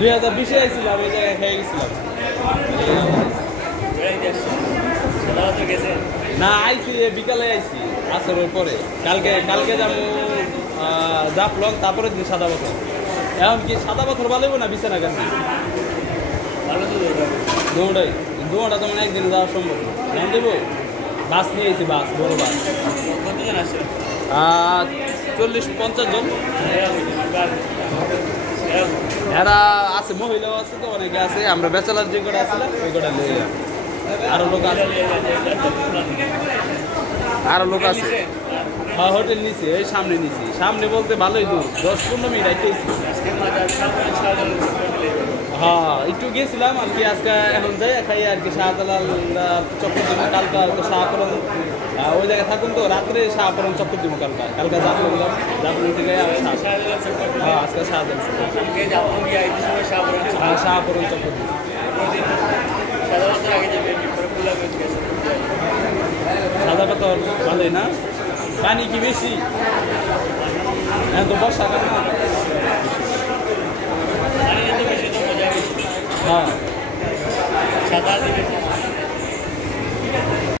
2020-এ আইছিলাম, ওই জায়গায় খেয়ে গেছিলাম। না, আইছি বিকালে আইছি, আসরের পরে। কালকে যাবো জাফলং, তারপরে দিন সাদা পাথর। এখন কি সাদা পাথর ভালো না বিছানা গান্ধী? দৌড়াই, দৌড়া তো মানে একদিনে যাওয়া সম্ভব না। জান দেবো, বাস নিয়ে এসেছি, বাস, বড় বাস। 40-50 জন। এরা আছে, মহিলাও আছে, তো অনেকে আছে। আমরা ব্যাচেলার যে কটা আসলে ওই কটা নিয়ে আরো লোক আছে, হ্যাঁ হোটেল নিছি, এই সামনে নিছি। সামনে বলতে ভালোই দূর, 10-15 মিনিট আইতেছি। হ্যাঁ একটু গেছিলাম আর কি, আজকে এখন যাই খাই আর কি। শাহজালাল চক্কর দিব, কালকা শাহপুরন ওই জায়গায় থাকুন, তো রাত্রে শাহপুরন চক্কর দিব। কালকা জাপ করলাম, জাফলং থেকে হ্যাঁ আজকে শাহপুরন চক্কর দিব। সাদা পাথর ভালোই না? পানি কি বেশি? হ্যাঁ তো বর্ষাকাল না। হ্যাঁ